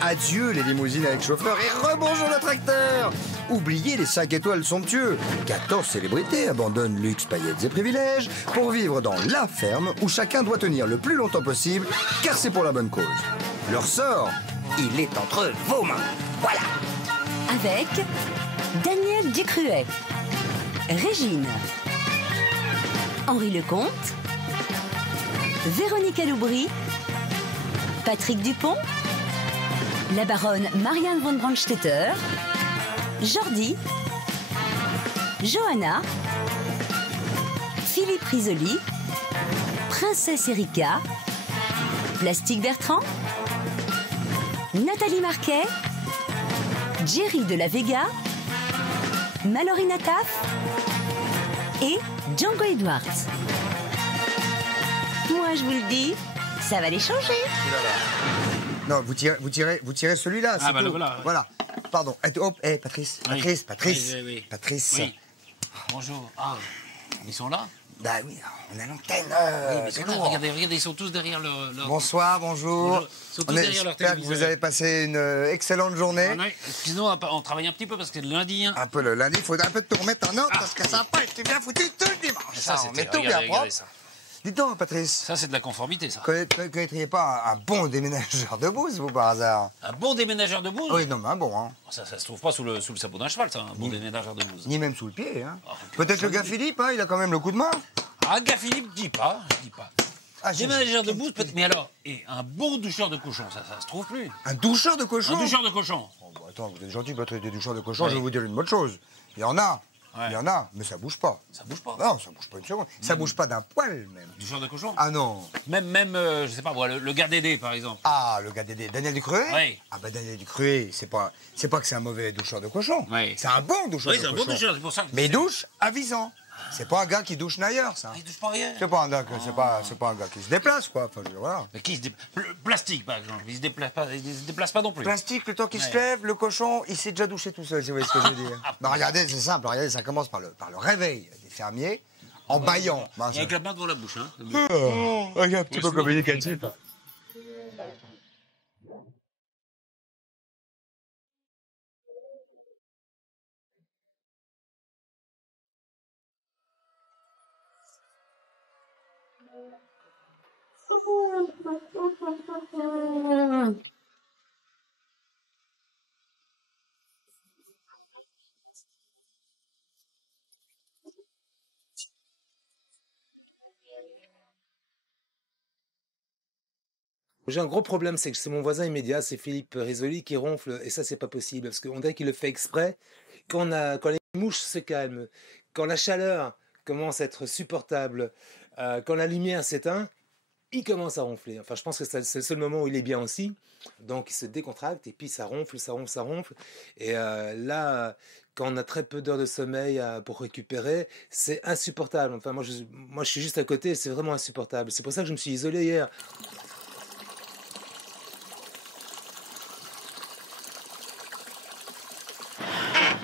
Adieu les limousines avec chauffeur et rebonjour le tracteur. Oubliez les 5 étoiles somptueux. 14 célébrités abandonnent luxe, paillettes et privilèges pour vivre dans la ferme où chacun doit tenir le plus longtemps possible car c'est pour la bonne cause. Leur sort, il est entre vos mains. Voilà. Avec Daniel Ducruet, Régine, Henri Lecomte, Véronique Aloubry, Patrick Dupont, la baronne Marianne von Brandstetter, Jordi, Johanna, Philippe Risoli, Princesse Erika, Plastique Bertrand, Nathalie Marquet, Jerry de la Vega, Mallory Nataf et Django Edwards. Moi, je vous le dis, ça va les changer. Non, vous tirez celui-là, c'est Ah, bah tout. le voilà. Voilà. Pardon. Hop, Patrice. Oui. Patrice. Oui. Patrice. Oui. Bonjour. Ah, ils sont là? Bah oui, on a l'antenne. Oui, mais ils c'est sont là. lourd. Regardez, ils sont tous derrière leur... Bonsoir, bonjour. Ils sont tous derrière leur J'espère que téléviseur. vous avez passé une excellente journée. Excusez-nous, on travaille un petit peu parce que le lundi... Hein. Un peu le lundi, il faudrait un peu tout remettre en ordre parce que ça n'a pas été bien foutu tout le dimanche. Ça, on c'était... met tout bien propre. ça. Dites donc, Patrice, Ça, c'est de la conformité, ça. connaîtriez pas un bon déménageur de bouse, vous, par hasard? Un bon déménageur de bouse? Oui, non, mais un bon, hein. Ça se trouve pas sous le sabot d'un cheval, ça, un bon déménageur de bouse. Ni même sous le pied, hein. Ah, Peut-être le gars Philippe, hein, il a quand même le coup de main. Ah, gars Philippe, je dis pas. Ah, Déménageur de bouse, peut-être... Mais alors, et un bon doucheur de cochon, ça se trouve plus. Un doucheur de cochon? Un doucheur de cochon. Oh, bah, attends, vous êtes gentil, Patrice, des doucheurs de cochon, Oui. je vais vous dire une bonne chose. Il y en a. Ouais. Il y en a, mais ça bouge pas. Ça bouge pas. Non, ça bouge pas une seconde. Ça bouge pas d'un poil, même. Doucheur de cochon? Ah non. Même je sais pas, moi, le gars Dédé, par exemple. Ah, le gars Dédé, Daniel Ducruet? Oui. Ah bah Daniel Ducruet, c'est pas que c'est un mauvais doucheur de cochon. Oui. C'est un bon doucheur Oui, de c'est un cochon. bon doucheur, c'est pour ça que... Mais il douche avisant. C'est pas un gars qui douche ailleurs, ça. Il touche pas rien. C'est pas un gars, c'est pas un gars qui se déplace, quoi. Enfin, je veux dire, voilà. Mais qui se déplace? Plastique, par exemple. Il se déplace pas non plus. Plastique, le temps qu'il se Ouais. lève, le cochon, il s'est déjà douché tout seul, si vous voyez ce que je veux dire. Bah regardez, c'est simple, regardez, ça commence par le réveil des fermiers, en bâillant. Bah, Et avec la main devant la bouche, hein. un petit peu communicatif. J'ai un gros problème, c'est que c'est mon voisin immédiat, c'est Philippe Risoli qui ronfle, et ça c'est pas possible, parce qu'on dirait qu'il le fait exprès. Quand les mouches se calment, quand la chaleur commence à être supportable, quand la lumière s'éteint, il commence à ronfler. Enfin, je pense que c'est le seul moment où il est bien aussi. Donc il se décontracte, et puis ça ronfle. Et là, quand on a très peu d'heures de sommeil pour récupérer, c'est insupportable. Enfin, moi je suis juste à côté, c'est vraiment insupportable. C'est pour ça que je me suis isolé hier.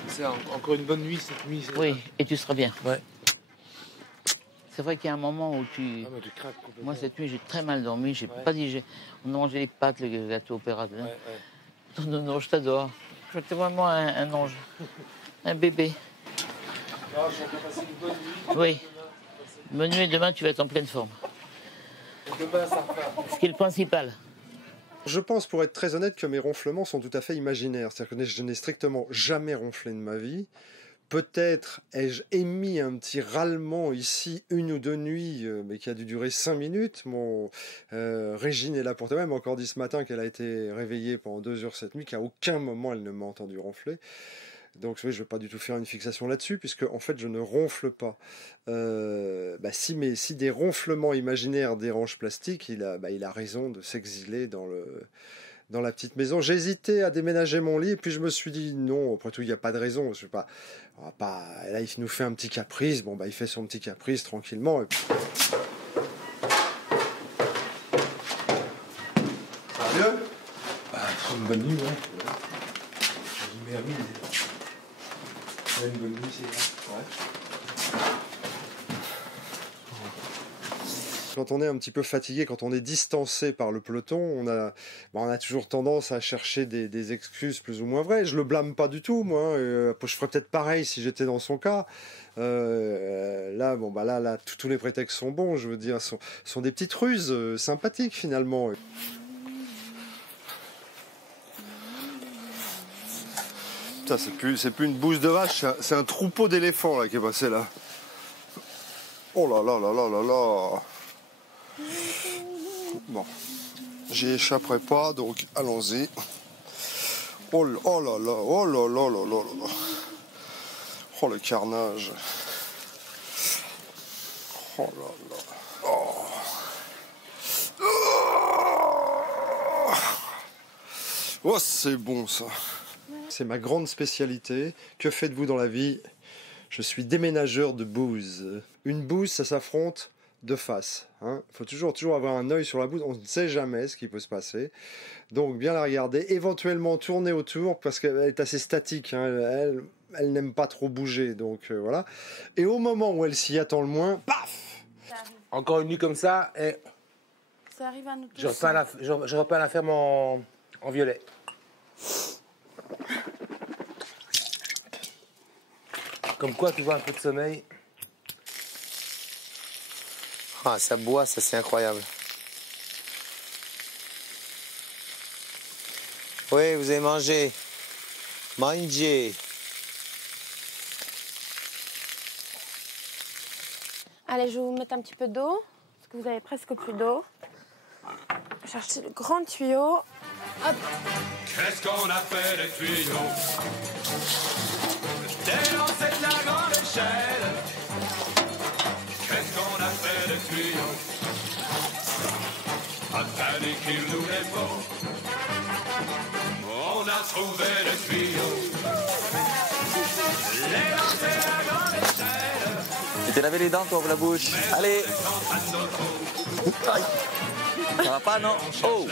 C'est encore une bonne nuit cette nuit. Oui, et tu seras bien. Ouais. C'est vrai qu'il y a un moment où tu... Ah, mais tu craques complètement. Moi, cette nuit, j'ai très mal dormi. J'ai pas digéré. On a mangé les pâtes, le gâteau opéra. Non, non, je t'adore. J'étais vraiment un ange. Un bébé. Ah, j'ai passé une bonne nuit. Oui. Bonne nuit, demain, tu vas être en pleine forme. Demain, ça repart. Ce qui est le principal. Je pense, pour être très honnête, que mes ronflements sont tout à fait imaginaires. C'est-à-dire que je n'ai strictement jamais ronflé de ma vie. Peut-être ai-je émis un petit râlement ici, une ou deux nuits, mais qui a dû durer 5 minutes. Régine est là pour toi-même, encore dit ce matin qu'elle a été réveillée pendant 2 heures cette nuit, qu'à aucun moment elle ne m'a entendu ronfler. Donc oui, je ne vais pas du tout faire une fixation là-dessus, puisque en fait je ne ronfle pas. Si des ronflements imaginaires dérangent Plastique, il a raison de s'exiler dans la petite maison. J'ai hésité à déménager mon lit, et puis je me suis dit non, après tout, il n'y a pas de raison. Là, il nous fait un petit caprice. Bon, il fait son petit caprice tranquillement. Et puis... Ça va mieux? Une bonne nuit, ouais. J'ai mis une bonne nuit, c'est vrai. Ouais. Quand on est un petit peu fatigué, quand on est distancé par le peloton, on a toujours tendance à chercher des excuses plus ou moins vraies. Je le blâme pas du tout, moi. Je ferais peut-être pareil si j'étais dans son cas. Là, tous les prétextes sont bons. Je veux dire, sont des petites ruses sympathiques finalement. Putain, c'est plus une bouse de vache, c'est un troupeau d'éléphants là qui est passé là. Oh là là là là là là. Bon, j'y échapperai pas, donc allons-y. Oh là là, oh là là là là là. Oh le carnage. Oh là là. Oh. Oh, c'est bon ça. C'est ma grande spécialité. Que faites-vous dans la vie? Je suis déménageur de bouse. Une bouse, ça s'affronte de face. Il faut toujours avoir un œil sur la bouse. On ne sait jamais ce qui peut se passer. Donc, bien la regarder. Éventuellement, tourner autour parce qu'elle est assez statique. Elle n'aime pas trop bouger. Donc, voilà. Et au moment où elle s'y attend le moins, paf! Encore une nuit comme ça, et Ça arrive à nous tous. je repars à la ferme en violet. Comme quoi, tu vois un peu de sommeil. Ah, ça boit, ça c'est incroyable. Oui, vous avez mangé. Mangez. Allez, je vais vous mettre un petit peu d'eau, parce que vous avez presque plus d'eau. Cherchez le grand tuyau. Hop. Qu'est-ce qu'on a fait des tuyaux? Dès lancé de la grande échelle. Qu'est-ce qu'on a fait des tuyaux? Après dit qu'il nous les faut. On a trouvé des tuyaux. Les lancé de la grande échelle. Tu t'es lavé les dents, toi, ouvre la bouche. Allez. Ça va pas, non? Oh.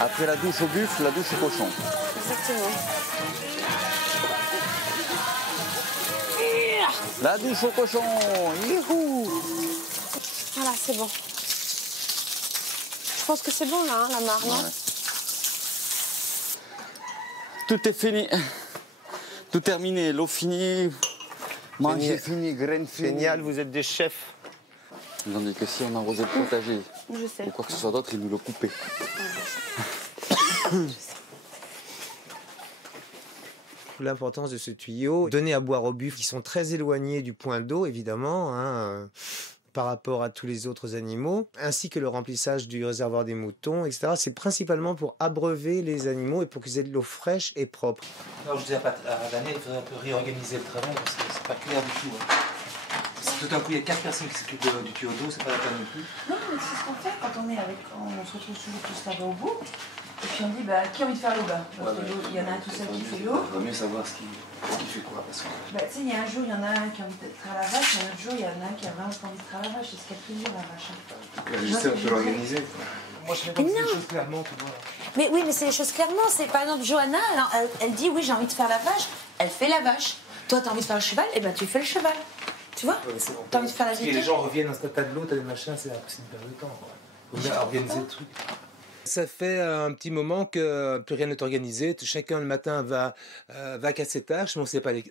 Après la douche au buffle, la douche au cochon. Exactement. La douche au cochon. Youhou. Voilà, c'est bon. Je pense que c'est bon, là, la mare, non? Ouais. Tout est fini. Tout terminé. L'eau finie. Manger fini, graines finies. Génial, vous êtes des chefs. Ils ont dit que si on arrosait le potager Je sais. ou quoi que ce soit d'autre, ils nous le coupaient. L'importance de ce tuyau, donner à boire aux buffles qui sont très éloignés du point d'eau, évidemment, par rapport à tous les autres animaux, ainsi que le remplissage du réservoir des moutons, etc. C'est principalement pour abreuver les animaux et pour qu'ils aient de l'eau fraîche et propre. Alors, je disais à Daniel, il faudrait un peu réorganiser le travail parce que c'est pas clair du tout. Si tout d'un coup il y a 4 personnes qui s'occupent du tuyau d'eau, c'est pas la peine non plus. Non, mais c'est ce qu'on fait quand on se retrouve toujours tous là-bas au bout. Et puis on dit, qui a envie de faire l'eau là? Il y en a un tout seul qui fait l'eau. Il vaut mieux savoir ce qui fait quoi. Parce que... Tu sais, il y a un jour, il y en a un qui a envie de traire la vache, et un autre jour, il y en a un qui a vraiment pas envie de traire la vache. C'est ce qu'il y a plus dur, la vache. Juste un peu l'organiser. Moi, je fais pas les choses clairement, tu vois. Mais oui, mais c'est les choses clairement. C'est par exemple, Johanna, elle dit, oui, j'ai envie de faire la vache. Elle fait la vache. Toi, t'as envie de faire le cheval, et ben tu fais le cheval. Tu vois? T'as envie de faire la vitesse. Les gens reviennent dans ce tas de l'eau, t'as des machins, c'est une perte de temps. Faut bien organiser le truc. Ça fait un petit moment que plus rien n'est organisé. Chacun le matin va qu'à ses tâches, mais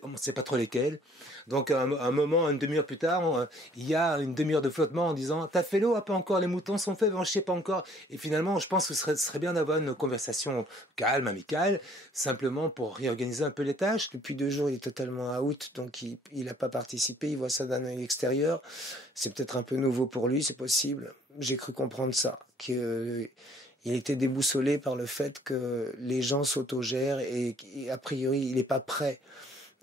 on ne sait pas trop lesquelles. Donc un moment, une demi-heure plus tard, il y a une demi-heure de flottement en disant « T'as fait l'eau? Ah, pas encore, les moutons sont faits, je ne sais pas encore. » Et finalement, je pense que ce serait bien d'avoir une conversation calme, amicale, simplement pour réorganiser un peu les tâches. Depuis 2 jours, il est totalement out, donc il n'a pas participé, il voit ça d'un œil extérieur. C'est peut-être un peu nouveau pour lui, c'est possible. J'ai cru comprendre ça, il était déboussolé par le fait que les gens s'autogèrent et a priori, il n'est pas prêt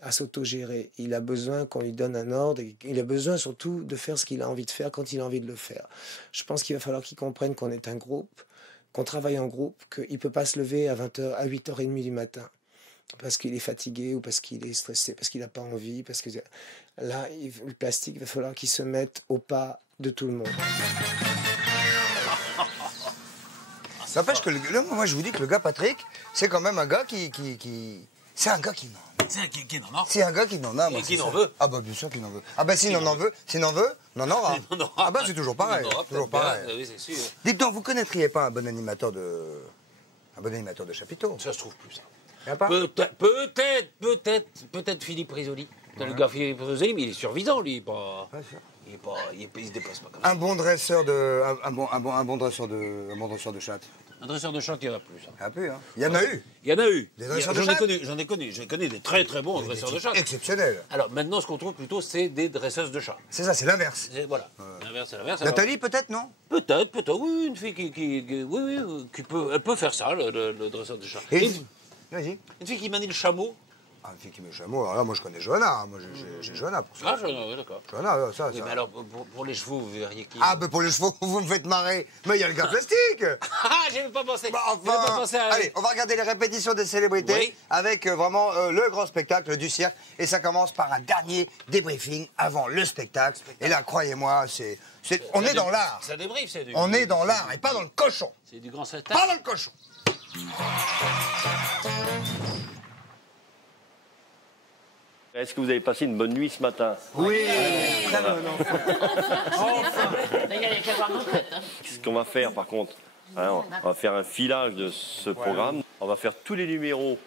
à s'autogérer. Il a besoin qu'on lui donne un ordre et il a besoin surtout de faire ce qu'il a envie de faire quand il a envie de le faire. Je pense qu'il va falloir qu'il comprenne qu'on est un groupe, qu'on travaille en groupe, qu'il ne peut pas se lever à 20h, à 8h30 du matin parce qu'il est fatigué ou parce qu'il est stressé, parce qu'il n'a pas envie, parce que là, le plastique, il va falloir qu'il se mette au pas de tout le monde. Ça n'empêche que moi je vous dis que le gars Patrick, c'est quand même un gars c'est un gars qui C'est qui n'en a. C'est un gars qui n'en a, moi. Et qui n'en veut. Ah bah bien sûr qu'il en veut. Ah bah s'il en veut, s'il en veut, n'en aura. Ah bah c'est toujours pareil. Toujours pareil. Oui, c'est sûr. Dites donc, vous connaîtriez pas un bon animateur de chapiteau? Ça se trouve plus, ça. Y a pas? Peut-être Philippe Risoli. Le gars Philippe Risoli, mais il est survivant, lui. Il se déplace pas comme ça. Un bon dresseur de chatte. Un dresseur de chatte, il y en a plus. Il y en a plus, hein. Il y en a eu. Il y en a eu. Des dresseurs de chatte. J'en ai connu des très très bons dresseurs de chatte. Exceptionnels. Alors maintenant, ce qu'on trouve plutôt, c'est des dresseuses de chats. C'est ça, c'est l'inverse. Voilà. L'inverse, c'est l'inverse. Nathalie, peut-être, non? Peut-être, oui, une fille qui peut faire ça, le dresseur de chat. Vas-y. Une fille qui manie le chameau. Ah, une fille qui met le chameau, alors là, moi, je connais Johanna. Moi, j'ai Johanna pour ça. Ah, Johanna, oui, d'accord. Johanna, ça. Oui, mais alors, pour les chevaux, vous verriez qui? Ah, ben pour les chevaux, vous me faites marrer. Mais il y a le gars plastique. Ah, j'avais pas pensé. Bah, enfin, allez, on va regarder les répétitions des célébrités avec vraiment le grand spectacle du cirque. Et ça commence par un dernier débriefing avant le spectacle. Et là, croyez-moi, on est dans l'art. Ça débriefe, c'est du... On est dans l'art et pas dans le cochon. C'est du grand spectacle. Pas dans le cochon. Est-ce que vous avez passé une bonne nuit ce matin? Oui, très bonne. Ce qu'on va faire par contre, on va faire un filage de ce programme. On va faire tous les numéros,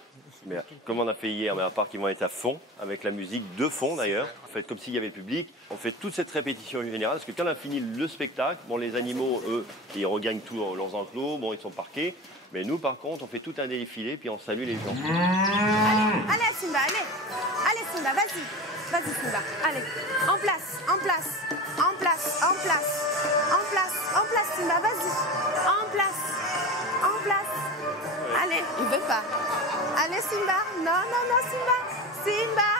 mais comme on a fait hier, mais à part qu'ils vont être à fond, avec la musique de fond d'ailleurs. On fait comme s'il y avait le public. On fait toute cette répétition générale, parce que quand on a fini le spectacle, bon, les animaux, eux, ils regagnent tous leurs enclos, bon, ils sont parqués. Mais nous, par contre, on fait tout un défilé, puis on salue les gens. Allez, Simba, allez. Allez, Simba, vas-y. Vas-y, Simba. Allez. En place, en place. En place, en place. En place, en place, Simba, vas-y. En place. En place. Allez, il veut pas. Allez, Simba. Non, non, non, Simba. Simba.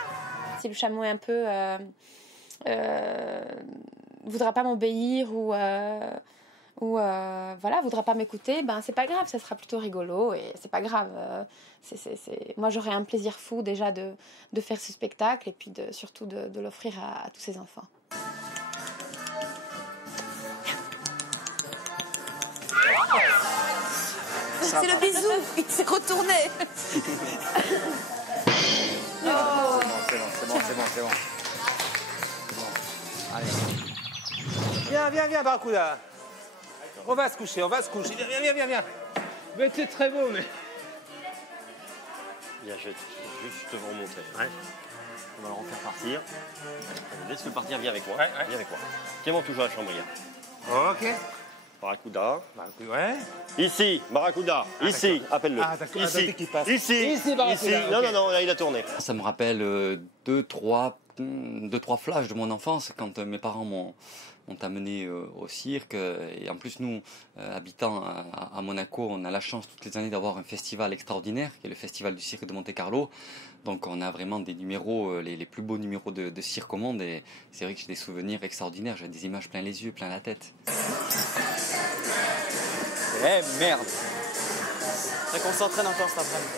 Si le chameau est un peu... voudra pas m'obéir ou voilà, voudra pas m'écouter, ben c'est pas grave, ça sera plutôt rigolo et c'est pas grave. Moi, j'aurai un plaisir fou déjà de faire ce spectacle et puis surtout de l'offrir à tous ces enfants. C'est le bisou, il s'est retourné. C'est bon. Allez. Viens, Barracuda. On va se coucher. Viens. Mais t'es très beau, mais... Viens, je vais juste te remontrer. Ouais. On va le refaire partir. Laisse-le partir, viens avec moi. Ouais. Viens avec moi. Tiens-moi toujours à la chambre, Ok. Barracuda. Ouais. Ici, Barracuda. Ici, appelle-le. Ah, d'accord. Ici. Ici, Barracuda. Ici. Non, là, il a tourné. Ça me rappelle deux, trois flashs de mon enfance quand mes parents m'ont amené au cirque. Et en plus, nous, habitant à Monaco, on a la chance toutes les années d'avoir un festival extraordinaire, qui est le Festival du cirque de Monte-Carlo. Donc on a vraiment des numéros, les plus beaux numéros de cirque au monde. Et c'est vrai que j'ai des souvenirs extraordinaires. J'ai des images plein les yeux, plein la tête. Eh merde! Faudrait qu'on s'entraîne encore cet après-midi.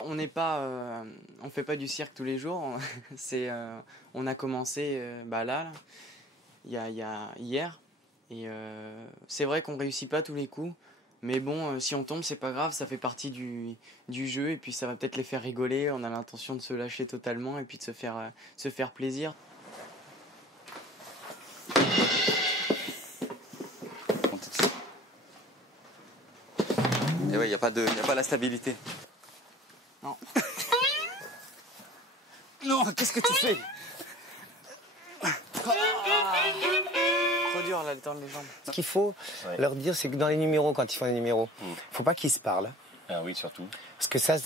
On n'est pas, on fait pas du cirque tous les jours. On a commencé là, il y a hier, et c'est vrai qu'on réussit pas tous les coups. Mais bon, si on tombe, c'est pas grave, ça fait partie du jeu et puis ça va peut-être les faire rigoler. On a l'intention de se lâcher totalement et puis de se faire plaisir. Et ouais, il n'y a pas la stabilité. Non. Non, qu'est-ce que tu fais? Trop dur là, le temps de les jambes. Ce qu'il faut leur dire, c'est que dans les numéros, quand ils font les numéros, faut pas qu'ils se parlent. Ah oui, surtout. Parce que ça,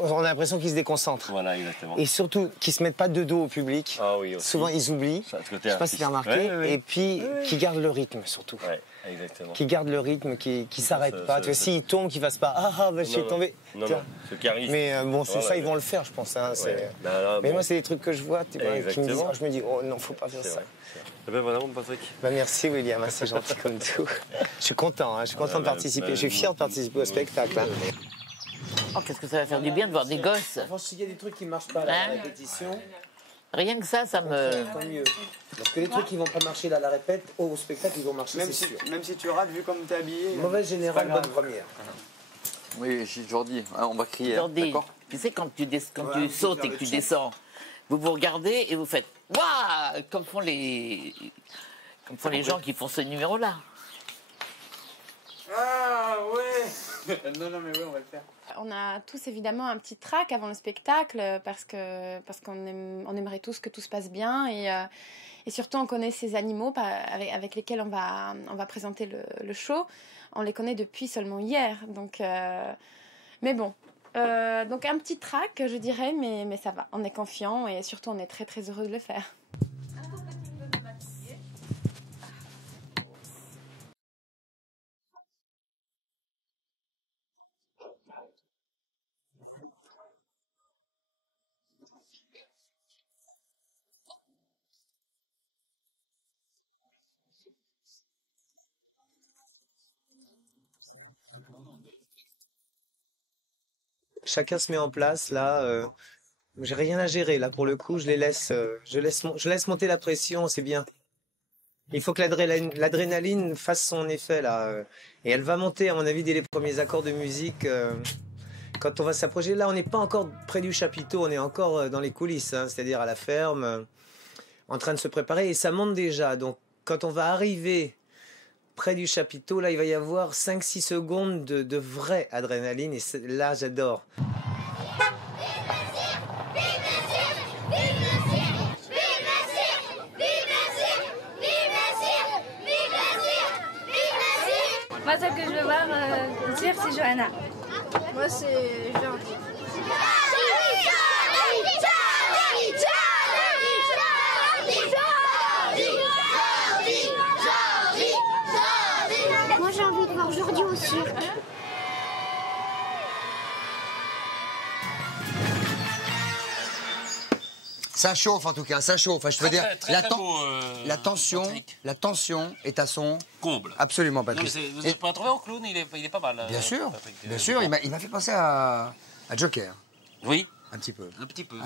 on a l'impression qu'ils se déconcentrent. Voilà, exactement. Et surtout, qu'ils se mettent pas de dos au public. Ah oui, aussi. Souvent, ils oublient. Je sais pas si tu as remarqué. Ouais. Et puis, qu'ils gardent le rythme, surtout. Ouais, exactement. Qu'ils gardent le rythme, qu'ils s'arrêtent pas. Tu vois, s'ils tombent, qu'ils fassent pas « Ah, je suis tombé ». Ce qui arrive. Mais bon, c'est ça, ils vont le faire, je pense. Hein, mais moi, c'est des trucs que je vois, qui me disent, je me dis, oh non, faut pas faire ça. Ben voilà, mon Patrick. Merci, William, c'est gentil comme tout. Je suis content, hein, je suis content de participer. Je suis fier de participer au spectacle. Hein. Oh, qu'est-ce que ça va faire du bien de voir des gosses. S'il y a des trucs qui ne marchent pas à la répétition, Rien que ça me... Tant mieux. Parce que les trucs qui vont pas marcher là à la répète, au spectacle, ils vont marcher, c'est sûr. Même si tu rates, vu comme t'es habillé... Mauvaise générale, bonne première. Oui, j'ai toujours dit, on va crier. Jordi, D'accord. tu sais, quand tu sautes et que tu descends, vous vous regardez et vous faites « Waouh !» comme font les gens qui font ce numéro-là. Ah ouais. Non, mais oui, on va le faire. On a tous évidemment un petit trac avant le spectacle parce qu'on aimerait tous que tout se passe bien et surtout on connaît ces animaux avec lesquels on va présenter le show. On les connaît depuis seulement hier, donc mais bon. Donc un petit trac, je dirais, mais ça va. On est confiant et surtout on est très très heureux de le faire. Chacun se met en place, là. J'ai rien à gérer, là, pour le coup. Je laisse monter la pression, c'est bien. Il faut que l'adrénaline fasse son effet, là. Et elle va monter, à mon avis, dès les premiers accords de musique. Quand on va s'approcher, là, on n'est pas encore près du chapiteau, on est encore dans les coulisses, hein, c'est-à-dire à la ferme, en train de se préparer. Et ça monte déjà. Donc, quand on va arriver près du chapiteau, là, il va y avoir 5-6 secondes de vraie adrénaline. Et là, j'adore. Moi, celle que je veux voir dire, c'est Johanna. Moi, c'est Jordi. Moi, j'ai envie de voir Jordi au cirque. Ça chauffe en tout cas, ça chauffe. Enfin, je veux dire, très beau, la tension est à son comble. Absolument, Patrick. Vous n'avez pas trouvé au clown, il est pas mal. Bien sûr, Patrick, bien sûr. Il m'a fait penser à Joker. Oui. Un petit peu. Un petit peu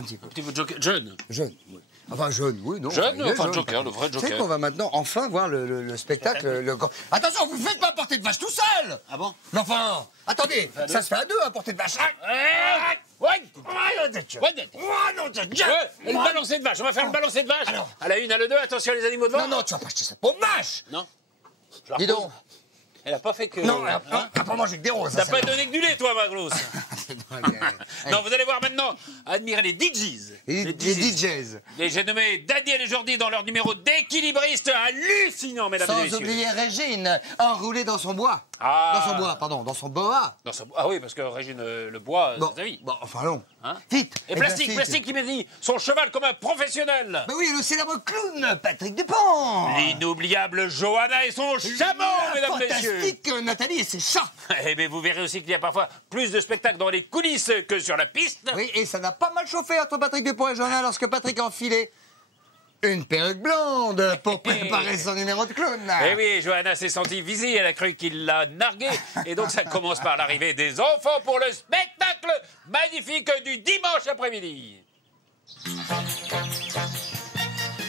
Joker. Jeune. Jeune, oui. Enfin, jeune, oui, non. Jeune, enfin Joker, le vrai Joker. Tu sais qu'on va maintenant enfin voir le spectacle. Attention, vous ne faites pas porter de vache tout seul. Ah bon? Mais enfin, attendez, ça se fait à deux, porter de vache. Une balancée de vache, on va faire une balancée de vache. À la une, à la deux, attention les animaux devant. Non, tu vas pas acheter ça pour vache. Non. Dis donc. Elle a pas fait que... Non, elle a pas mangé que des roses. T'as pas donné que du lait, toi, ma grosse. Non, vous allez voir maintenant, admirer les DJs. Les DJs. Et j'ai nommé Daniel et Jordi dans leur numéro d'équilibriste hallucinant, mesdames et messieurs. Sans oublier Régine, enroulée dans son bois. Ah. Dans son bois, pardon, dans son boa. Ah oui, parce que Régine le bois, bon, c'est sa vie. Bon, enfin non. Hein? Vite. Et Plastique qui m'a dit son cheval comme un professionnel. Ben oui, le célèbre clown, Patrick Dupont. L'inoubliable Johanna et son chameau, mesdames et messieurs. Fantastique Nathalie et ses chats. Eh bien, vous verrez aussi qu'il y a parfois plus de spectacles dans les coulisses que sur la piste. Oui, et ça n'a pas mal chauffé entre Patrick Dupont et Johanna lorsque Patrick a enfilé une perruque blonde pour préparer son numéro de clown. Eh oui, Johanna s'est sentie visée, elle a cru qu'il l'a narguée. Et donc ça commence par l'arrivée des enfants pour le spectacle magnifique du dimanche après-midi.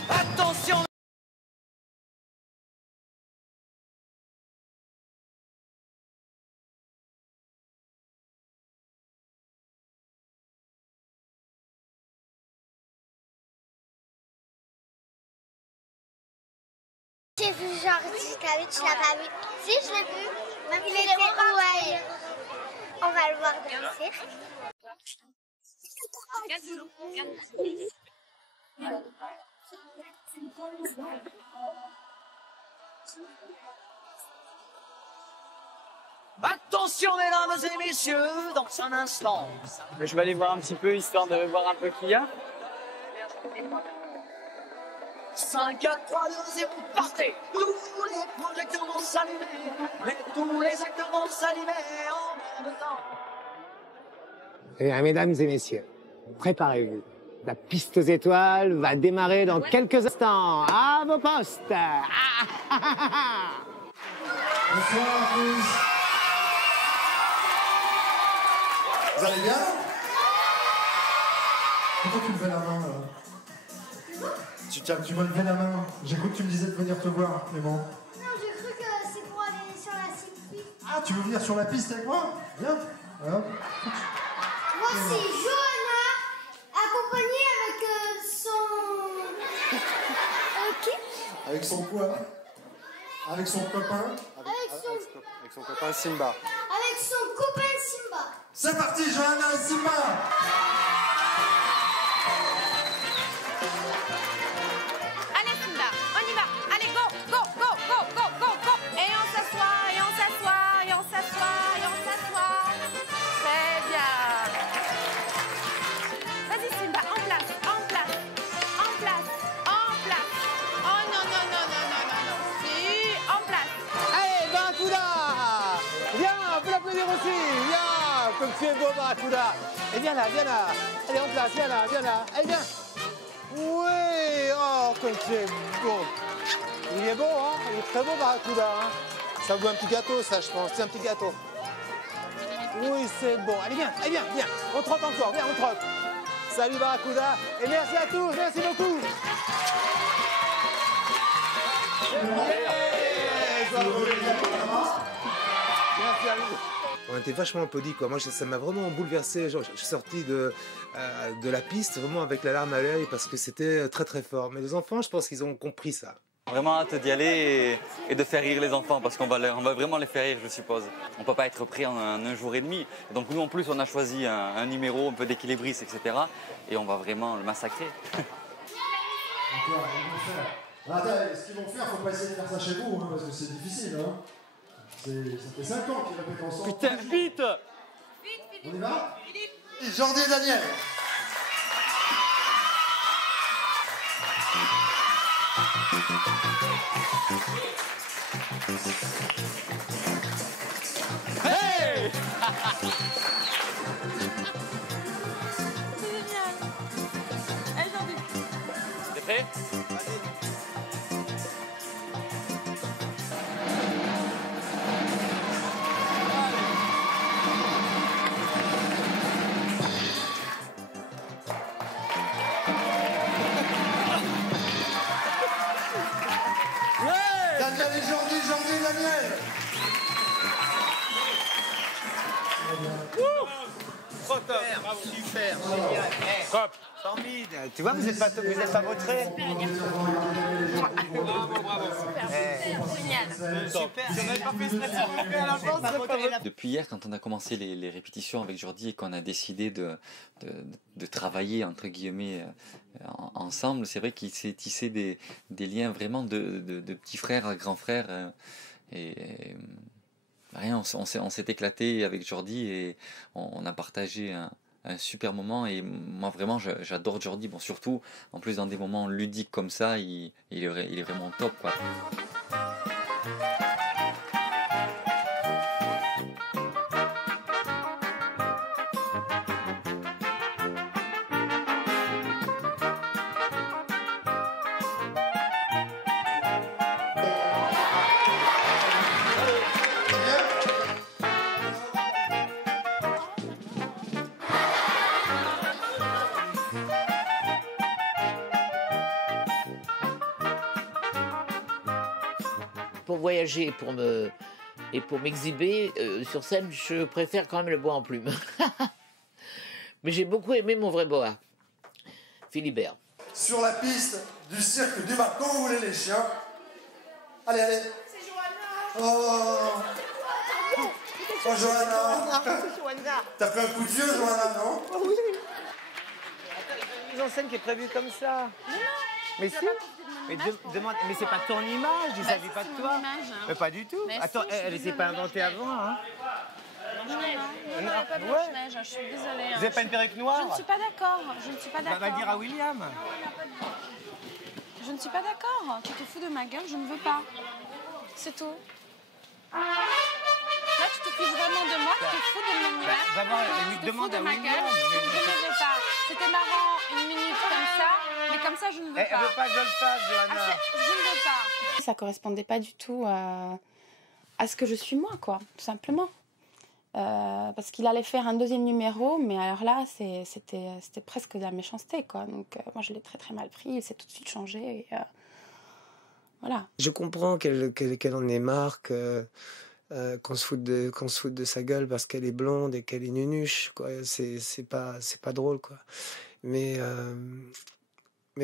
Attention! J'ai vu Jordi, t'as vu, tu l'as pas vu? Si, je l'ai vu. Même il était ouais. On va le voir dans le cirque. Attention mesdames et messieurs, dans un instant. Je vais aller voir un petit peu, histoire de voir un peu qui y a. 5, 4, 3, 2, et vous partez. Tous les projecteurs vont s'allumer, mais tous les acteurs vont s'allumer en même temps. Eh bien, mesdames et messieurs, préparez-vous. La piste aux étoiles va démarrer dans quelques instants. À vos postes. Bonsoir à tous. Vous allez bien? Pourquoi tu me fais la main là? Tu m'as levé la main. J'ai cru que tu me disais de venir te voir, Clément. Non, j'ai cru que c'est pour aller sur la circuit. Ah, tu veux venir sur la piste avec moi? Viens. Voilà. Voici Johanna, accompagnée avec son... qui? Avec son quoi? Avec son copain? Avec son copain Simba. Avec son copain Simba. C'est parti, Johanna et Simba! Allez Simba, on y va. Allez, go, go, go, go, go, go, go. Et on s'assoit, et on s'assoit, et on s'assoit, et on s'assoit. Très bien. Vas-y Simba, en place, en place, en place, en place. Oh non, non, non, non, non, non, non. Si, en place. Allez, Barracuda! Viens, on peut l'applaudir aussi! Viens, comme tu es beau, Barracuda! Et viens là, viens là! Allez, en place, viens là, viens là! Allez, viens! Oui! Oh, comme tu es beau! Il est beau, hein? Il est très beau, Barracuda, hein? Ça vaut un petit gâteau, ça, je pense. C'est un petit gâteau. Oui, c'est bon. Allez, viens, viens! On trotte encore, viens, on trotte! Salut, Barracuda! Et merci à tous, merci beaucoup! Merci à vous. On était vachement applaudis, quoi. Moi, ça m'a vraiment bouleversé. Je suis sorti de la piste vraiment avec la larme à l'œil parce que c'était très très fort. Mais les enfants, je pense qu'ils ont compris ça. Vraiment hâte d'y aller et de faire rire les enfants parce qu'on va vraiment les faire rire, je suppose. On ne peut pas être prêt en un jour et demi. Et donc nous, en plus, on a choisi un numéro un peu d'équilibriste, etc. Et on va vraiment le massacrer. Attends, ce qu'ils vont faire, faut pas essayer de faire ça chez vous, hein, parce que c'est difficile. Hein. Ça fait 5 ans qu'ils répètent ensemble. Putain, vite! On y va? Jordi et Daniel. Hey! C'est génial. Allez, Jordi. T'es prêt? Daniel et Jordi, Jordi et Daniel. Trop top, bravo, super, génial. Top. Formide. Tu vois, vous êtes pas vautrés. Bravo, bravo. Génial. Super. Si on n'avait pas fait ce à l'avance, c'est pas vrai. Depuis hier, quand on a commencé les répétitions avec Jordi et qu'on a décidé de travailler, entre guillemets, ensemble, c'est vrai qu'il s'est tissé des liens vraiment de petits frères à grands frères. On s'est éclaté avec Jordi et on a partagé un super moment. Et moi, vraiment, j'adore Jordi. Bon, surtout, en plus, dans des moments ludiques comme ça, il est vraiment top, quoi. Pour voyager et pour m'exhiber sur scène, je préfère quand même le bois en plume. Mais j'ai beaucoup aimé mon vrai boa, Philibert. Sur la piste du cirque du Mar, quand vous voulez les chiens. Allez, allez. C'est Johanna. Oh, oh Johanna. T'as pris un coup de vieux, Johanna, non? Oui. Attends, il y a une mise en scène qui est prévue comme ça. Non, mais si. Mais demande, mais c'est pas ton image, il s'agit pas de toi. Mais pas du tout. Mais attends, si, elle s'est pas inventée avant, hein. Non, elle n'a pas Blanche-Neige, je suis désolée. Vous n'avez pas une perruque noire? Je ne suis pas d'accord, je ne suis pas d'accord. Va le dire à William. Je ne suis pas d'accord, tu te fous de ma gueule, je ne veux pas. C'est tout. Là, tu te fiches vraiment de moi, tu te fous de mon gueule. D'abord, tu te fous demande de à ma William. gueule, je ne veux pas. C'était marrant une minute comme ça, mais comme ça, je ne veux pas. Elle veut pas que je le fasse, Johanna. Je ne veux pas. Ça correspondait pas du tout à ce que je suis moi, quoi, tout simplement. parce qu'il allait faire un deuxième numéro, mais alors là, c'était presque de la méchanceté, quoi. Donc moi, je l'ai très très mal pris, il s'est tout de suite changé, et voilà. Je comprends qu'elle en ait marre, qu'on se foute de sa gueule parce qu'elle est blonde et qu'elle est nunuche, quoi. C'est pas drôle, quoi. Mais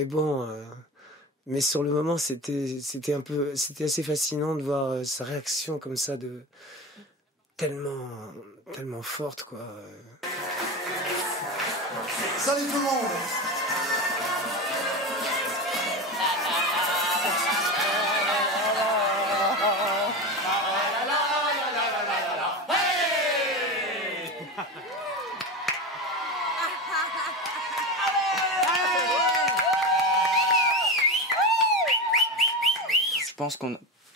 bon, mais sur le moment, c'était assez fascinant de voir sa réaction comme ça, tellement forte, quoi. Salut tout le monde. Je pense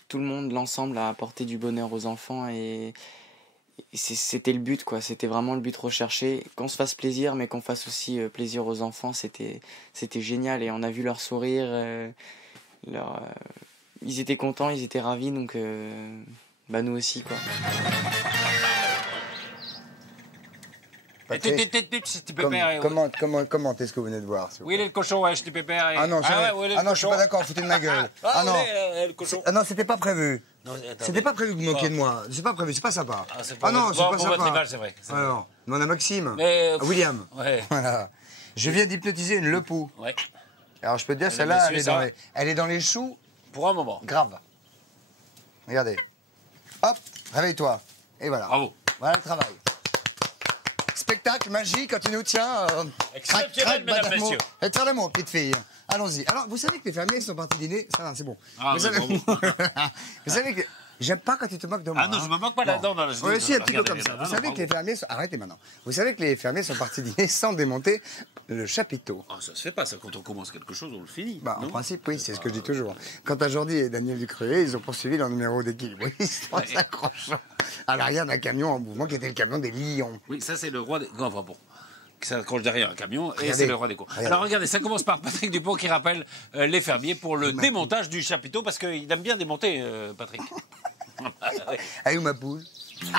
tout le monde, l'ensemble, a apporté du bonheur aux enfants et c'était le but, quoi. C'était vraiment le but recherché. Qu'on se fasse plaisir, mais qu'on fasse aussi plaisir aux enfants, c'était génial. Et on a vu leur sourire, ils étaient contents, ils étaient ravis, donc nous aussi, quoi. Comment est-ce que vous venez de voir? Où il est le cochon, wesh, du pépère? Ah non, je suis pas d'accord, foutez de ma gueule. Ah non, ah non, c'était pas prévu. C'était pas prévu que vous moquiez de moi. C'est pas prévu, c'est pas sympa. Ah non, c'est pas sympa. Votre image, c'est vrai. Alors, on a Maxime, William. Ouais. Voilà. Je viens d'hypnotiser une lepou. Ouais. Alors je peux te dire, celle-là, elle est dans les choux. Pour un moment. Grave. Regardez. Hop, réveille-toi. Et voilà. Bravo. Voilà le travail. Spectacle magique quand tu nous tiens. Exceptionnel, mesdames, messieurs. Faites faire l'amour, petite fille. Allons-y. Alors, vous savez que les fermiers sont partis dîner. Ça, c'est bon. Ah, vous savez que. J'aime pas quand tu te moques de moi. Ah non, je me moque pas là-dedans. Oui, aussi, un petit peu comme ça. Vous savez que les fermiers sont... Arrêtez maintenant. Vous savez que les fermiers sont partis dîner sans démonter le chapiteau. Ah, ça se fait pas, ça. Quand on commence quelque chose, on le finit. Bah, en principe, oui, c'est ce que je dis toujours. Quant à Jordi et Daniel Ducruet, ils ont poursuivi leur numéro d'équilibre. Ils sont s'accrochant à l'arrière d'un camion en mouvement qui était le camion des lions. Oui, ça, c'est le roi des... Enfin, bon. Qui s'accroche derrière un camion, et c'est le roi des cons. Alors regardez, ça commence par Patrick Dupont qui rappelle les fermiers pour le démontage du chapiteau, parce qu'il aime bien démonter, Patrick. Allez, où ma poule? Il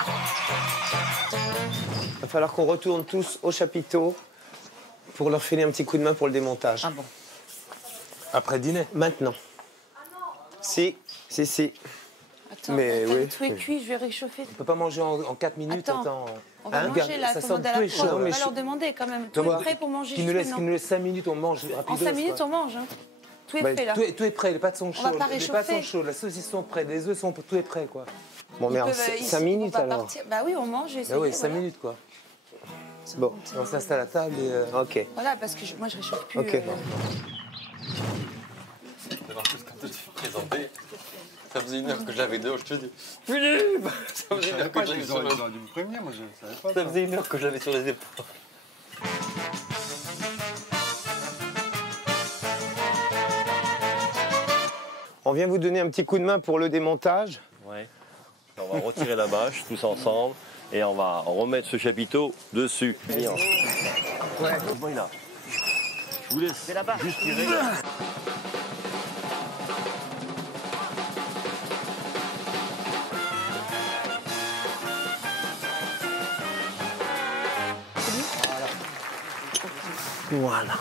va falloir qu'on retourne tous au chapiteau pour leur filer un petit coup de main pour le démontage. Ah bon? Après dîner? Maintenant. Si. Attends, mais oui. Tout est cuit, je vais réchauffer. On peut pas manger en 4 minutes. Attends. On va manger là, faut demander à la prof. On va leur demander quand même. Tout est prêt pour manger. Qui nous laisse 5 minutes, on mange rapidos. En 5 minutes, on mange. Hein. Tout est fait là. Tout est prêt, les pâtes sont chaudes. On va pas réchauffer. Les pâtes sont chaudes, la saucisse sont prêtes, les œufs sont tout est prêt, quoi. Bon, merde, 5 minutes alors. Bah oui, on mange, bah oui, 5 minutes, quoi. Bon, on s'installe à table et... Ok. Voilà, parce que moi, je réchauffe plus. Ok. En plus, quand tu te présentais, ça faisait 1 heure que j'avais dehors, je te dis. Philippe! Ça faisait 1 heure que j'avais sur les épaules. me prévenir, moi je savais pas. Ça faisait 1 heure que j'avais sur les épaules. On vient vous donner un petit coup de main pour le démontage. Ouais. On va retirer la bâche tous ensemble et on va remettre ce chapiteau dessus. Ouais. Voilà. Je vous laisse juste tirer. Voilà.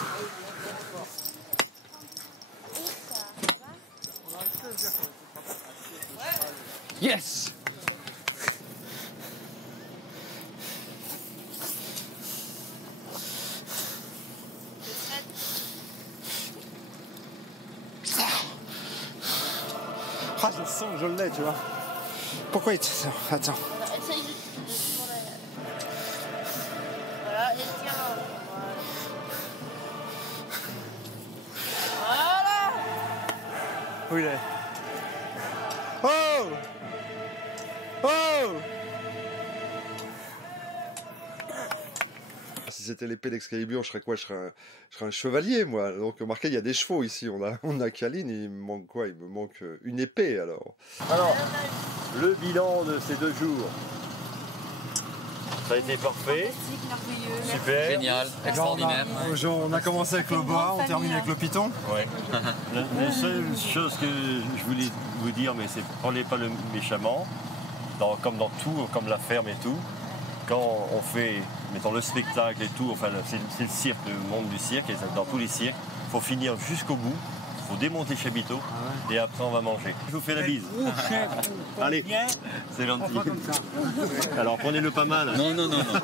Yes! Ah, je sens que je l'ai, tu vois. Pourquoi il... Attends. Voilà, et tiens. Où il est? Oh! Oh! Si c'était l'épée d'Excalibur, je serais quoi? Je serais un chevalier, moi. Donc, remarquez, il y a des chevaux ici. On a Caline, il me manque quoi? Il me manque une épée, alors. Alors, le bilan de ces 2 jours. Ça a été parfait. Super. Génial, extraordinaire. On a commencé avec le bois, on termine avec le python. Ouais. La seule chose que je voulais vous dire, mais c'est parlez pas méchamment, comme dans tout, comme la ferme et tout. quand on fait, mettons, le spectacle et tout, enfin, c'est le cirque, le monde du cirque, et dans tous les cirques, il faut finir jusqu'au bout, il faut démonter le chapiteau, et après on va manger. Je vous fais la bise. Allez, c'est gentil. Alors prenez-le pas mal. Non, non, non, non.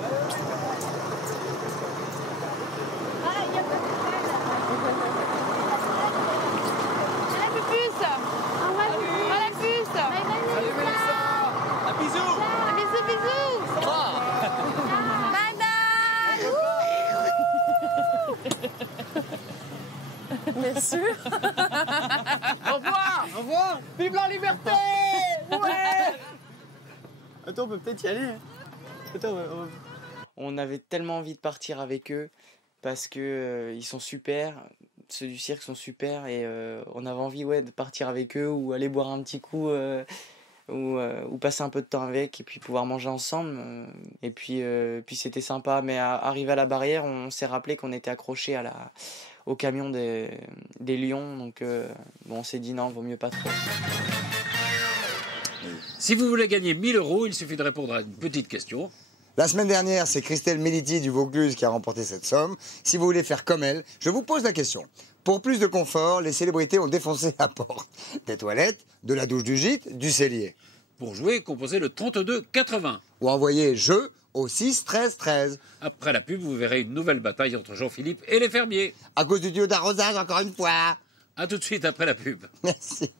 Bien sûr. Au revoir. Au revoir. Vive la liberté. Ouais. Attends, on peut peut-être y aller. Hein. Attends, On avait tellement envie de partir avec eux parce que ils sont super, ceux du cirque sont super et on avait envie de partir avec eux ou aller boire un petit coup ou passer un peu de temps avec et puis pouvoir manger ensemble. Et puis c'était sympa, mais arrivé à la barrière, on s'est rappelé qu'on était accroché au camion des lions, donc on s'est dit non, vaut mieux pas trop. Si vous voulez gagner 1 000 €, il suffit de répondre à une petite question. La semaine dernière, c'est Christelle Meliti du Vaucluse qui a remporté cette somme. Si vous voulez faire comme elle, je vous pose la question. Pour plus de confort, les célébrités ont défoncé la porte des toilettes, de la douche du gîte, du cellier. Pour jouer, composez le 32 80. Ou envoyez jeu au 6 13 13. Après la pub, vous verrez une nouvelle bataille entre Jean-Philippe et les fermiers. À cause du tuyau d'arrosage, encore une fois. A tout de suite après la pub. Merci.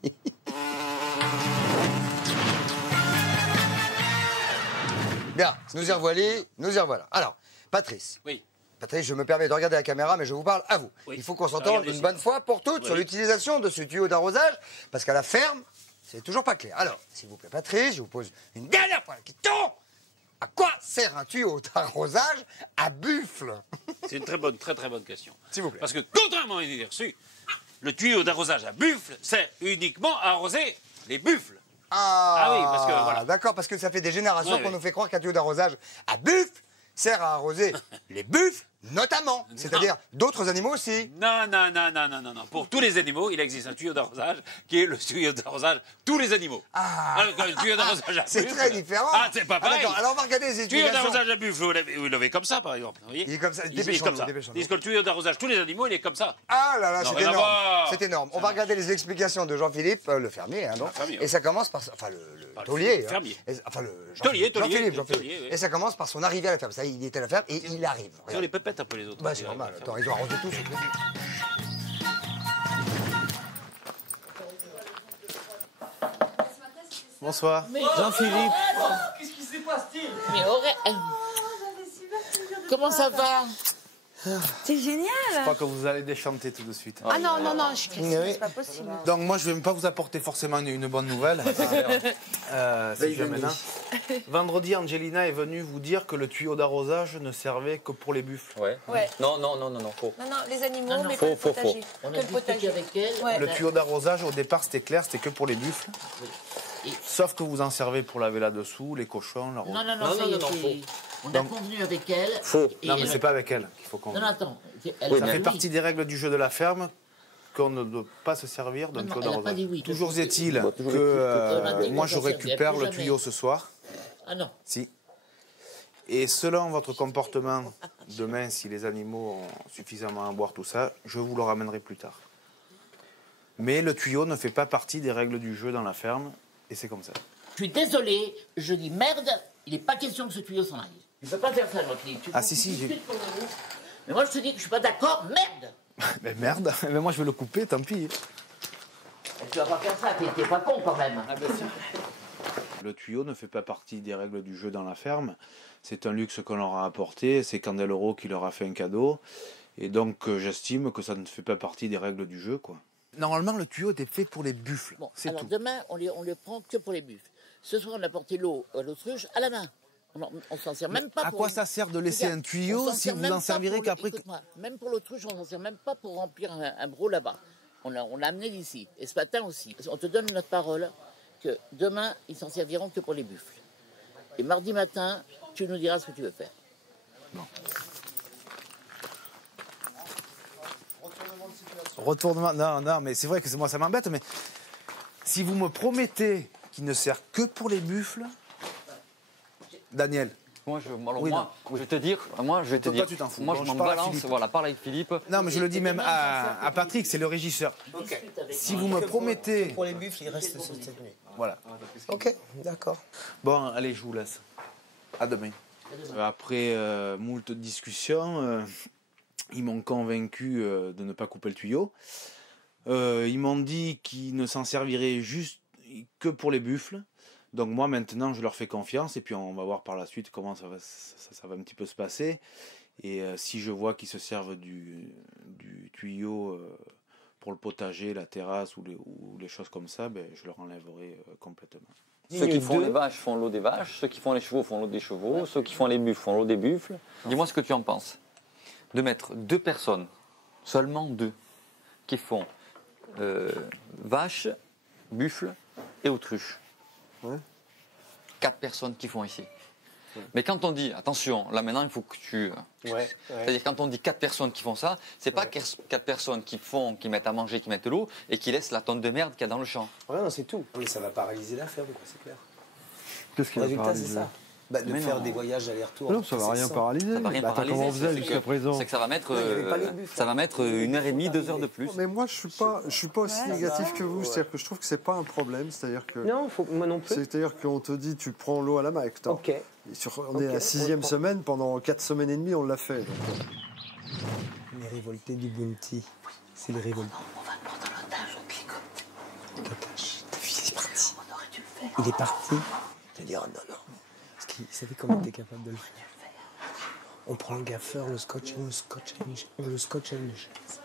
Bien, nous y revoilà. Alors, Patrice. Oui. Patrice, je me permets de regarder la caméra, mais je vous parle à vous. Oui. Il faut qu'on s'entende une bonne fois pour toutes sur l'utilisation de ce tuyau d'arrosage, parce qu'à la ferme, c'est toujours pas clair. Alors, s'il vous plaît, Patrice, je vous pose une dernière question. À quoi sert un tuyau d'arrosage à buffle? C'est une très bonne question. S'il vous plaît. Parce que, contrairement à une idée reçue, le tuyau d'arrosage à buffle sert uniquement à arroser les buffles. Ah oui, parce que voilà. D'accord, parce que ça fait des générations Ouais, qu'on nous fait croire qu'un tuyau d'arrosage à buffle sert à arroser les buffles, notamment. C'est-à-dire d'autres animaux aussi. Non. Pour tous les animaux, il existe un tuyau d'arrosage qui est le tuyau d'arrosage tous les animaux. Alors que le tuyau d'arrosage à c'est buffle... très différent. Ah, c'est pas pareil. D'accord, alors on va regarder les tuyau explications. d'arrosage à buffle, vous l'avez comme ça, par exemple. Vous voyez, il est comme ça, il est comme ça. Tandis que le tuyau d'arrosage tous les animaux, il est comme ça. Ah là là, Non, c'est rien à énorme. voir. C'est énorme. On va regarder les explications de Jean-Philippe, le fermier. Hein, donc. fermier, Et ça commence par... Enfin, le taulier. Le fermier. Enfin, le Taulier. Jean-Philippe. Taulier, oui. Et ça commence par son arrivée à la ferme. Ça, il était à la ferme et il arrive. On les pépettes un peu les autres. Bah, c'est normal. Attends, ils ont arrosé tous. c'est clair. Bonsoir. Jean-Philippe. Qu'est-ce qui se passe-t-il? Mais comment ça va? C'est génial. Je crois que vous allez déchanter tout de suite. Ah non, je suis cassée, c'est pas possible. Donc moi, je ne vais pas vous apporter forcément une bonne nouvelle. C'est jamais là. Vendredi, Angelina est venue vous dire que le tuyau d'arrosage ne servait que pour les buffles. Ouais. Non, faux. Non, les animaux, mais faux, pas le faux, potager. On a Que le discuté potager. avec elle. Ouais. Le tuyau d'arrosage, au départ, c'était clair, c'était que pour les buffles. Sauf que vous en servez pour laver là-dessous, les cochons, la rose. Non, faux. On a convenu avec elle. Faux. Et Non, mais c'est pas avec elle qu'il faut qu'on... Non, attends. Ça fait partie des règles du jeu de la ferme qu'on ne doit pas se servir d'un tuyau d'arrosage. Toujours est-il que moi, je récupère le tuyau ce soir. Ah non. Si. Et selon votre comportement, demain, si les animaux ont suffisamment à boire, tout ça, je vous le ramènerai plus tard. Mais le tuyau ne fait pas partie des règles du jeu dans la ferme, et c'est comme ça. Je suis désolé, je dis merde, il n'est pas question que ce tuyau s'en aille. Tu ne peux pas faire ça, Jean-Philippe. Ah si, mais moi, je te dis que je ne suis pas d'accord, merde. Mais merde, mais moi je vais le couper, tant pis. Tu vas pas faire ça, t'es pas con quand même. Le tuyau ne fait pas partie des règles du jeu dans la ferme. C'est un luxe qu'on leur a apporté, c'est Candeloro qui leur a fait un cadeau. Et donc j'estime que ça ne fait pas partie des règles du jeu, quoi. Normalement, le tuyau était fait pour les buffles. Bon, c'est alors tout. demain, on les prend que pour les buffles. Ce soir, on a porté l'eau à l'autruche à la main. On s'en sert même pas à pour... quoi ça sert de laisser un tuyau si vous n'en servirez qu'après... Écoute-moi, même pour l'autruche, on s'en sert même pas pour remplir un broc là-bas. On l'a amené d'ici. Et ce matin aussi. On te donne notre parole que demain, ils s'en serviront que pour les buffles. Et mardi matin, tu nous diras ce que tu veux faire. Bon. Retournement... Non, mais c'est vrai que moi ça m'embête, mais si vous me promettez qu'il ne sert que pour les buffles... Daniel, Moi, je vais te dire, Toi, tu t'en fous. moi, Bon, je m'en parle à balance, Philippe. voilà, parle avec Philippe. Non, mais je le dis même à Patrick, c'est le régisseur. Si vous me promettez... Pour les buffles, il reste cette nuit. Voilà. Ok, d'accord. Bon, allez, je vous laisse. À demain. Après moult discussions, ils m'ont convaincu de ne pas couper le tuyau. Ils m'ont dit qu'ils ne s'en serviraient juste que pour les buffles. Donc moi maintenant je leur fais confiance et puis on va voir par la suite comment ça va un petit peu se passer. Et si je vois qu'ils se servent du tuyau pour le potager, la terrasse ou les choses comme ça, ben, je leur enlèverai complètement. Ceux qui font les vaches font l'eau des vaches, ceux qui font les chevaux font l'eau des chevaux, ceux qui font les buffles font l'eau des buffles. Dis-moi ce que tu en penses. De mettre 2 personnes, seulement 2, qui font vaches, buffles et autruches. Ouais. 4 personnes qui font ici. Ouais. Mais quand on dit, attention, là maintenant il faut que tu... C'est-à-dire quand on dit 4 personnes qui font ça, c'est pas 4 personnes qui mettent à manger, qui mettent de l'eau et qui laissent la tonne de merde qu'il y a dans le champ. Ouais, non, c'est tout. Mais ça va paralyser la ferme, quoi, c'est clair. Qu'est-ce qui Le va résultat, c'est paralyser ça. Bah, de faire des voyages aller-retour. Non, ça va rien paralyser. Ça va rien paralyser. Comment on faisait jusqu'à présent? C'est que ça va mettre 1h30, 2 heures de plus. Mais moi, je suis pas aussi négatif que vous. C'est-à-dire que je trouve que c'est pas un problème. C'est-à-dire que non, moi non plus. C'est-à-dire qu'on te dit, tu prends l'eau à la main. Ok. On est à la 6e semaine. Pendant 4 semaines et demie, on l'a fait. Donc. Les révoltés du Bounty. C'est les révoltés. On va le prendre en otage, on clicote. Otage. Ta fille, c'est parti. On aurait dû le faire. Il est parti. Il a dit, oh non, non. Parce qu'il savait comment il était capable de le faire. On prend le gaffeur, le scotch et une chaise.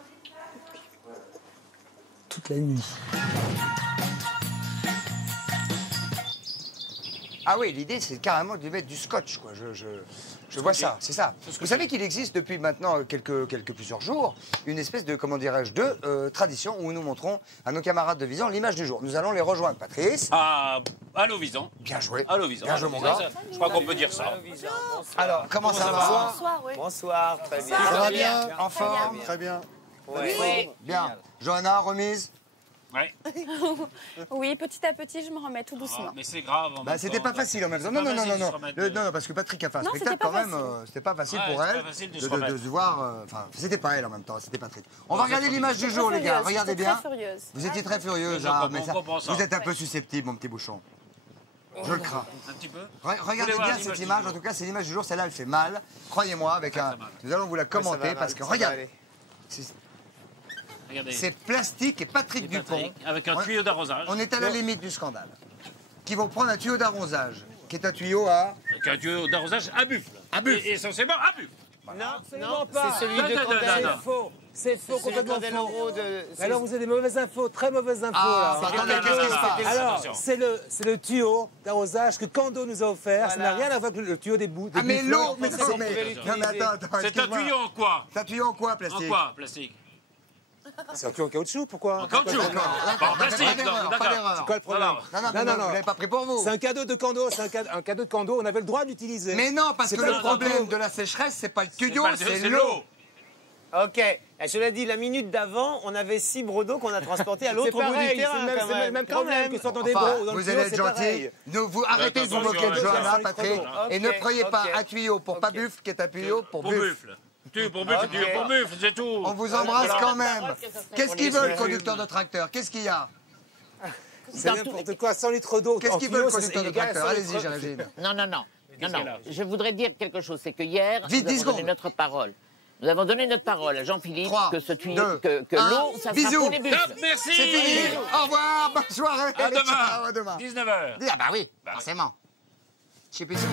Toute la nuit. Ah oui, l'idée, c'est carrément de lui mettre du scotch, quoi. Je vois ça, c'est ça. Vous savez qu'il existe depuis maintenant plusieurs jours une espèce de, comment dirais-je, de tradition où nous montrons à nos camarades de Visan l'image du jour. Nous allons les rejoindre, Patrice. Allô, Visan. Bien joué. Allô, Visan. Bien joué, mon gars. Je crois qu'on peut dire ça. Alors, comment ça va? Bonsoir, oui. Bonsoir, très bien. Ça va bien? En forme? Très bien. Oui. Bien. Johanna, remise? Ouais. Oui, petit à petit, je me remets tout doucement. Mais c'est grave. Bah, c'était pas facile en même temps. Non, parce que Patrick a fait un spectacle quand même. C'était pas facile pour elle de se voir. Enfin, c'était pas elle en même temps, c'était Patrick. On va regarder l'image du jour, les gars. Regardez bien. Vous étiez très furieuse. Vous êtes un peu susceptible, mon petit bouchon. Je le crains. Un petit peu. Regardez bien cette image. En tout cas, c'est l'image du jour. Celle-là, elle fait mal. Croyez-moi, nous allons vous la commenter parce que regardez. C'est Plastique et Patrick Dupont. Avec un tuyau d'arrosage. On est à la limite du scandale. Qui vont prendre un tuyau d'arrosage, qui est un tuyau à... Avec un tuyau d'arrosage à buffle. À buffle. Et essentiellement à buffle. Non, absolument pas. C'est celui de Candel. C'est faux. C'est faux, complètement faux. de... Alors vous avez des mauvaises infos, très mauvaises infos. Ah, là. attendez, qu'est-ce qui se passe? Alors, c'est le tuyau d'arrosage que Kando nous a offert. Ça n'a rien à voir avec le tuyau des bouts. Ah, mais l'eau, mais attends, c'est un tuyau en quoi? C'est un tuyau en quoi, Plastique? En quoi, Plastique? C'est un tuyau en caoutchouc, pourquoi? En caoutchouc. En plastique, d'accord. C'est quoi le problème? Non, vous l'avez pas pris pour vous. C'est un cadeau de Kando, un cadeau de Kando, on avait le droit d'utiliser. Mais non, parce que le problème de la sécheresse, c'est pas le tuyau, c'est l'eau. Ok. Et cela dit, la minute d'avant, on avait 6 brocs d'eau qu'on a transportés à l'autre bout du terrain. C'est le même problème qu'ils sont dans des brocs ou dans le tuyau, vous allez être gentil. Vous arrêtez de vous moquer de Johanna, Patrick, et ne croyez pas un tuyau pour pas buffle qui est un tuyau pour buffle. Pour buffle, c'est tout. On vous embrasse quand même. Qu'est-ce qu'il veut, le conducteur de tracteur? Qu'est-ce qu'il y a? C'est n'importe quoi, 100 litres d'eau. Qu'est-ce qu'il veut, le conducteur de tracteur? Allez-y, Géraldine. Non. Je voudrais dire quelque chose. C'est que hier, nous avons donné notre parole. Nous avons donné notre parole à Jean-Philippe que ce tuyau, que l'eau, ça sera pour les buffles. Merci. C'est fini. Au revoir, bonne soirée. À demain. 19h. Ah bah oui, forcément. Je sais plus si